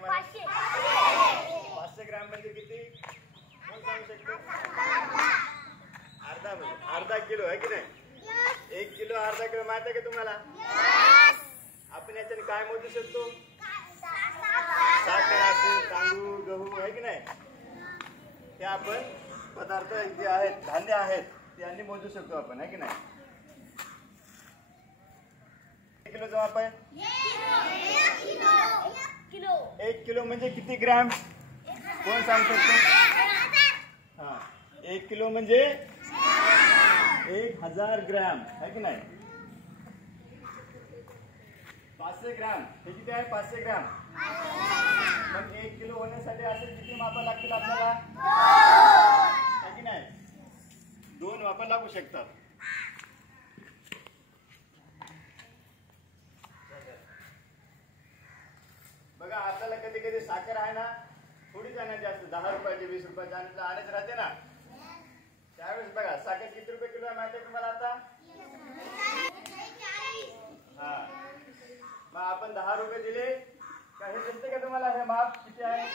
ग्राम आहे? 500 ग्राम म्हणजे किती? कोण सांगू शकतो? अर्धा किलो आहे की नाही? 1 किलो अर्धा किलो माहित आहे का तुम्हाला? आपण याच्याने काय मोजू शकतो? साखर असेल, तांदूळ, गहू आहे की नाही? हे आपण पदार्थ जे आहेत, धान्य आहेत, त्यांनी मोजू शकतो आपण, आहे की नाही? 1 किलो जमा आपण 1 किलो म्हणजे किती ग्रॅम? कोण सांगू शकतो? हा, 1 किलो म्हणजे 1000 ग्रॅम, आहे की नाही? 500 ग्रॅम हे किती आहे? 500 ग्रॅम. मग 1 किलो होण्यासाठी असे किती मापा लागतील आपल्याला? आहे की नाही? 2 मापा लागू शकतात. बघा, आपल्याला कधी कधी साखर आहे ना, थोडीच आणायची असते, 10 रुपयाची 20 रुपयाची आणायची राहते ना. त्यावेळेस बघा, साखर किती रुपये किलो आहे माहिती आहे तुम्हाला आता? हा, मग आपण 10 रुपये दिले का हे दिसते का तुम्हाला? हे माप किती आहे?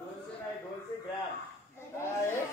200 नाही, 200 ग्रॅम. काय आहे?